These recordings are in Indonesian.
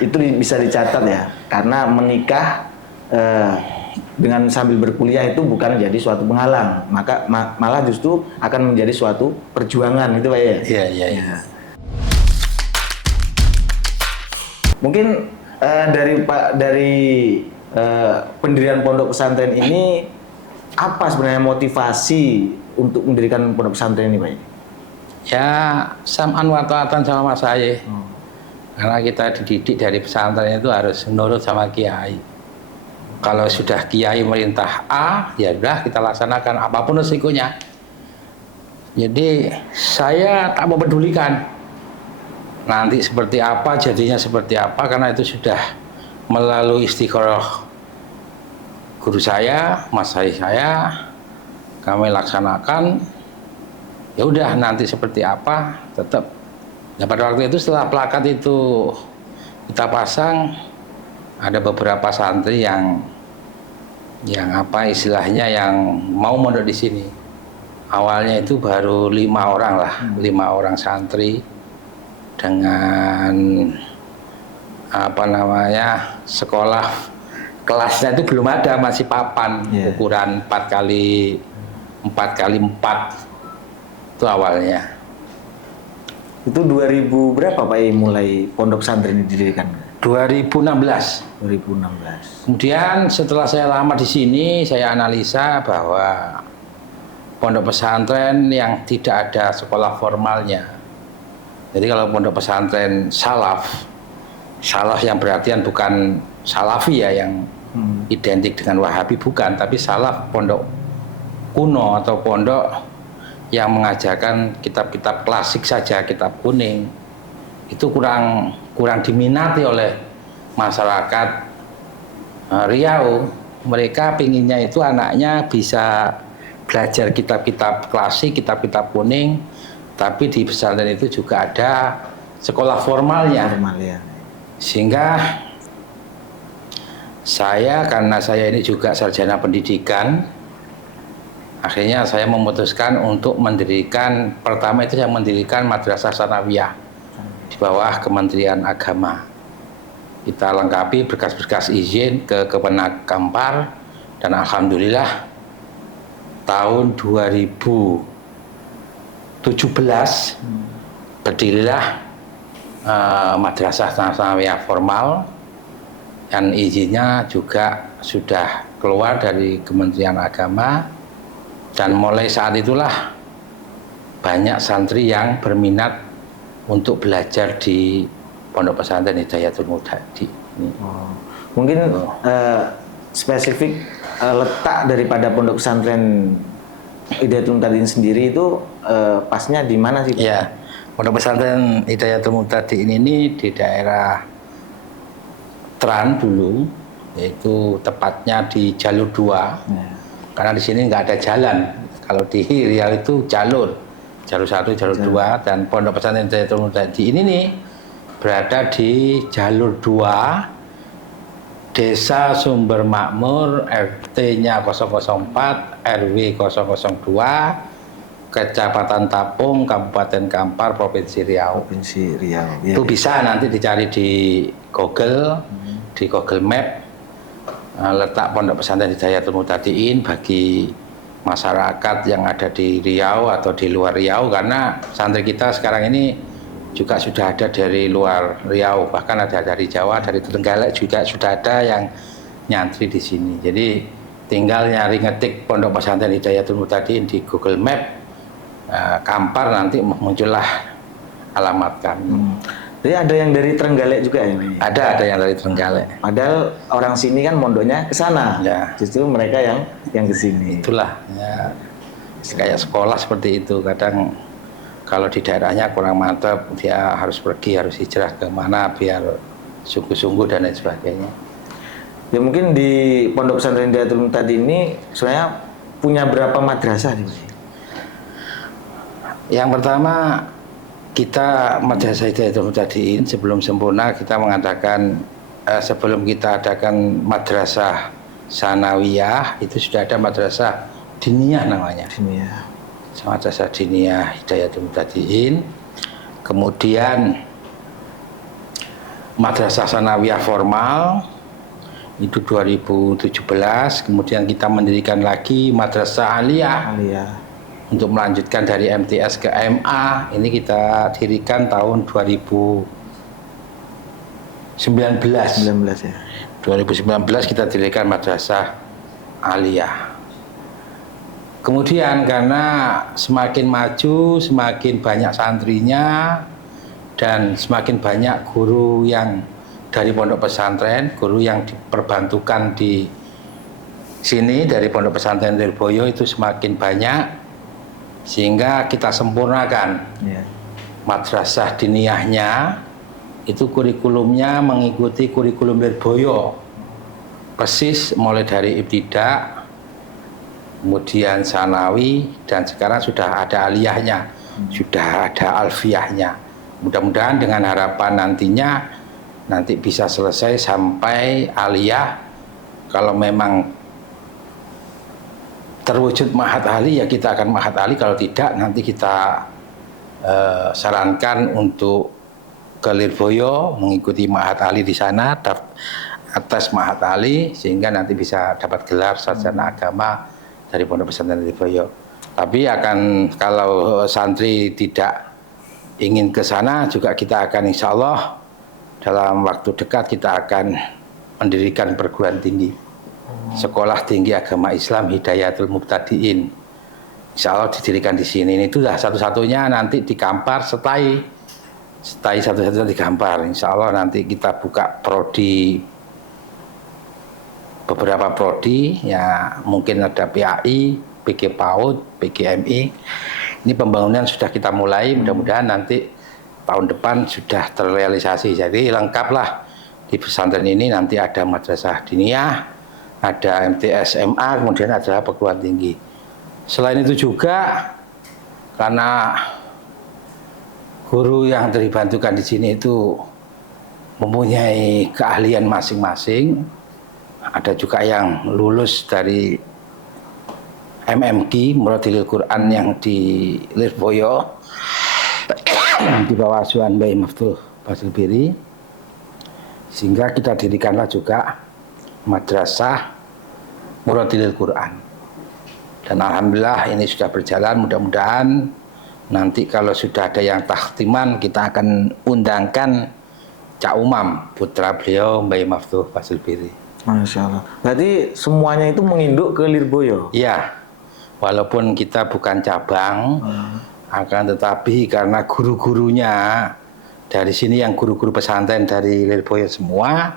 itu bisa dicatat ya, karena menikah dengan sambil berkuliah itu bukan menjadi suatu penghalang, maka malah justru akan menjadi suatu perjuangan itu Pak ya. Iya. Mungkin dari pendirian pondok pesantren ini apa sebenarnya motivasi untuk mendirikan pondok pesantren ini Pak? Ya sam'an wa ta'atan sama Mas Aye. Karena kita dididik dari pesantren itu harus nurut sama kiai. Kalau sudah kiai merintah A, ya udah kita laksanakan apapun resikonya. Jadi saya tak mempedulikan nanti seperti apa, jadinya seperti apa, karena itu sudah melalui istikharah guru saya, Mas saya, kami laksanakan. Ya udah nanti seperti apa, tetap. Ya pada waktu itu setelah plakat itu kita pasang, ada beberapa santri yang apa istilahnya yang mau mondok di sini. Awalnya itu baru 5 orang lah, 5 orang santri dengan apa namanya sekolah kelasnya itu belum ada, masih papan ukuran 4 kali 4 itu awalnya. Itu 2000 berapa Pak mulai pondok pesantren ini didirikan? 2016. Kemudian setelah saya lama di sini, saya analisa bahwa pondok pesantren yang tidak ada sekolah formalnya. Jadi kalau pondok pesantren salaf yang berartian bukan salafi ya, yang identik dengan wahabi, bukan, tapi salaf pondok kuno atau pondok yang mengajarkan kitab-kitab klasik saja, kitab kuning, itu kurang diminati oleh masyarakat Riau. Mereka pinginnya itu anaknya bisa belajar kitab-kitab klasik, kitab-kitab kuning, tapi di pesantren itu juga ada sekolah formalnya. Sehingga karena saya ini juga sarjana pendidikan, akhirnya saya memutuskan untuk mendirikan, pertama itu saya mendirikan Madrasah Sanawiyah di bawah Kementerian Agama. Kita lengkapi berkas-berkas izin ke Kemenak Kampar, dan alhamdulillah tahun 2017 berdirilah Madrasah Sanawiyah formal, dan izinnya juga sudah keluar dari Kementerian Agama. Dan mulai saat itulah banyak santri yang berminat untuk belajar di Pondok Pesantren Hidayatul Mutadi. Mungkin spesifik letak daripada Pondok Pesantren Hidayatul Mutadi sendiri itu pasnya di mana sih? Ya, Pondok Pesantren Hidayatul Mutadi ini di daerah Tran dulu, yaitu tepatnya di jalur 2. Karena di sini nggak ada jalan. Kalau di Riau itu jalur 1, jalur 2, dan Pondok Pesantren Hidayatul Mutadi ini nih berada di jalur 2, Desa Sumber Makmur, RT-nya 004, RW 002, Kecamatan Tapung, Kabupaten Kampar, Provinsi Riau. Itu bisa nanti dicari di Google, di Google Map, letak Pondok Pesantren Hidayatul Mutadiin bagi masyarakat yang ada di Riau atau di luar Riau, karena santri kita sekarang ini juga sudah ada dari luar Riau, bahkan ada dari Jawa, dari Trenggalek juga sudah ada yang nyantri di sini. Jadi tinggal nyari ngetik Pondok Pesantren Hidayatul Mutadiin di Google Map Kampar, nanti muncullah alamat kami. Jadi ada yang dari Trenggalek juga ya? Ada yang dari Trenggalek. Padahal orang sini kan mondoknya ke sana. Ya. Justru mereka yang ke sini. Itulah ya, kayak sekolah seperti itu. Kadang kalau di daerahnya kurang mantap, dia harus pergi, harus hijrah ke mana biar sungguh-sungguh dan lain sebagainya. Ya mungkin di Pondok Pesantren Hidayatul Mutadi ini sebenarnya punya berapa madrasah nih? Yang pertama, kita Madrasah Hidayatul Mutadiin sebelum sempurna kita mengatakan sebelum kita adakan Madrasah Sanawiyah itu sudah ada Madrasah Diniyah namanya. Madrasah Diniyah Hidayatul Mutadiin. Kemudian Madrasah Sanawiyah formal itu 2017, kemudian kita mendirikan lagi Madrasah Aliyah Iya. untuk melanjutkan dari MTS ke MA. Ini kita dirikan tahun 2019. 19 ya. 2019 kita dirikan Madrasah Aliyah. Kemudian karena semakin maju, semakin banyak santrinya, dan semakin banyak guru yang dari pondok pesantren, guru yang diperbantukan di sini dari pondok pesantren Lirboyo itu semakin banyak, sehingga kita sempurnakan Iya. madrasah diniyahnya. Itu kurikulumnya mengikuti kurikulum Lirboyo persis, mulai dari ibtidak, kemudian sanawi, dan sekarang sudah ada aliyahnya, sudah ada alfiyahnya. Mudah-mudahan dengan harapan nantinya nanti bisa selesai sampai aliyah. Kalau memang terwujud Ma'had Ali, ya kita akan Ma'had Ali. Kalau tidak, nanti kita sarankan untuk ke Lirboyo mengikuti Ma'had Ali di sana, atas Ma'had Ali, sehingga nanti bisa dapat gelar sarjana agama dari pondok pesantren Lirboyo. Tapi kalau santri tidak ingin ke sana juga, kita akan insya Allah dalam waktu dekat kita akan mendirikan perguruan tinggi, Sekolah Tinggi Agama Islam Hidayatul Mubtadiin. Insya Allah didirikan di sini. Ini sudah satu-satunya nanti di Kampar, setai satu-satunya di Kampar. Insya Allah nanti kita buka prodi, beberapa prodi, ya mungkin ada PAI, PG PAUD, PGMI. Ini pembangunan sudah kita mulai, mudah-mudahan nanti tahun depan sudah terrealisasi. Jadi lengkaplah di pesantren ini, nanti ada madrasah diniyah, ada MTS MA, kemudian ada perguruan tinggi. Selain itu juga karena guru yang dibantukan di sini itu mempunyai keahlian masing-masing. Ada juga yang lulus dari MMQ, Muradilil Quran, yang di Lirboyo di bawah asuhan Mbak Maftuh Basil Biri, sehingga kita dirikanlah juga Madrasah Muradilil Quran. Dan alhamdulillah ini sudah berjalan. Mudah-mudahan nanti kalau sudah ada yang takhtiman, kita akan undangkan Cak Umam, putra beliau Mbak Maftuh Basil Biri. Masya Allah. Berarti semuanya itu menginduk ke Lirboyo? Iya, walaupun kita bukan cabang, akan tetapi karena guru-gurunya dari sini, yang guru-guru pesantren dari Lirboyo semua,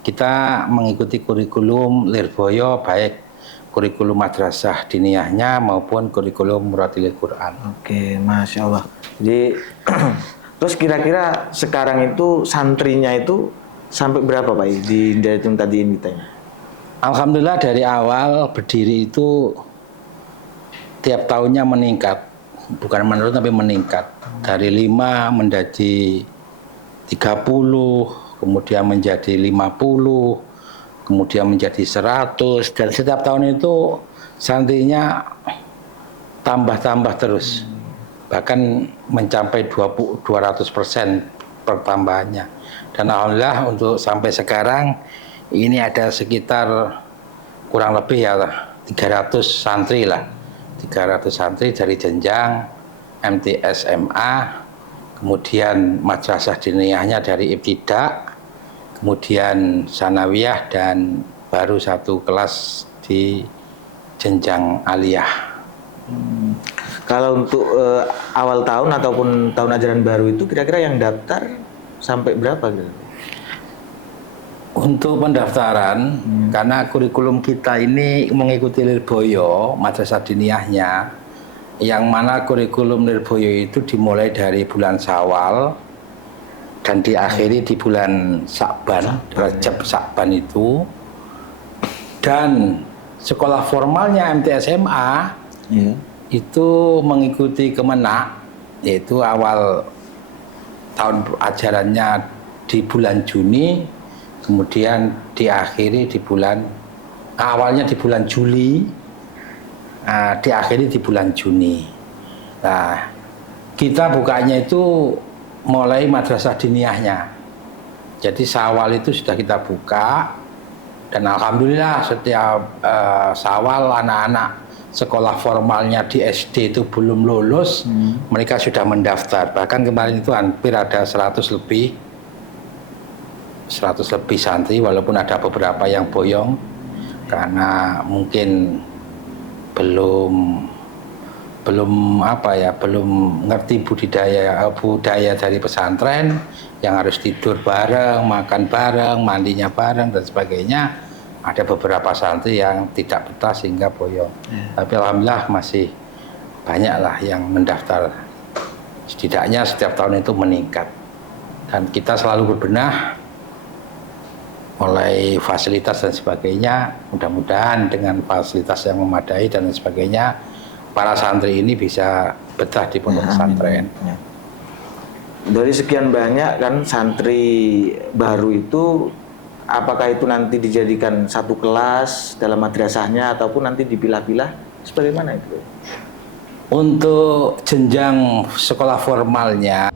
kita mengikuti kurikulum Lirboyo, baik kurikulum madrasah diniyahnya maupun kurikulum Muradilil Quran. Oke, Masya Allah. Jadi terus kira-kira sekarang itu santrinya itu sampai berapa Pak di Hidayatul Mubtadiin kita ini? Alhamdulillah dari awal berdiri itu tiap tahunnya meningkat. Bukan menurun tapi meningkat, dari 5 menjadi 30, kemudian menjadi 50, kemudian menjadi 100, dan setiap tahun itu santrinya tambah-tambah terus, bahkan mencapai 200% pertambahannya. Dan alhamdulillah untuk sampai sekarang ini ada sekitar kurang lebih ya 300 santri lah. 300 santri dari jenjang MTS MA, kemudian madrasah diniyahnya dari ibtidak, kemudian sanawiyah, dan baru 1 kelas di jenjang aliyah. Kalau untuk awal tahun ataupun tahun ajaran baru itu kira-kira yang daftar sampai berapa gitu? Untuk pendaftaran, karena kurikulum kita ini mengikuti Lirboyo, madrasah diniyahnya, yang mana kurikulum Lirboyo itu dimulai dari bulan Syawal dan diakhiri di bulan Sya'ban, Rajab Sya'ban itu. Dan sekolah formalnya MTS MA itu mengikuti Kemenak, yaitu awal tahun ajarannya di bulan Juni, kemudian diakhiri di bulan, awalnya di bulan Juli, diakhiri di bulan Juni. Nah, kita bukanya itu mulai madrasah diniyahnya. Jadi Syawal itu sudah kita buka, dan alhamdulillah setiap Syawal anak-anak sekolah formalnya di SD itu belum lulus, mereka sudah mendaftar. Bahkan kemarin itu hampir ada 100 lebih santri, walaupun ada beberapa yang boyong karena mungkin belum ngerti budaya dari pesantren yang harus tidur bareng, makan bareng, mandinya bareng dan sebagainya. Ada beberapa santri yang tidak betah sehingga boyong. Tapi alhamdulillah masih banyaklah yang mendaftar. Setidaknya setiap tahun itu meningkat. Dan kita selalu berbenah mulai fasilitas dan sebagainya. Mudah-mudahan dengan fasilitas yang memadai dan sebagainya, para santri ini bisa betah di pondok pesantren. Ya. Dari sekian banyak kan santri baru itu, apakah itu nanti dijadikan satu kelas dalam madrasahnya ataupun nanti dipilah-pilah? Sebagaimana itu? Untuk jenjang sekolah formalnya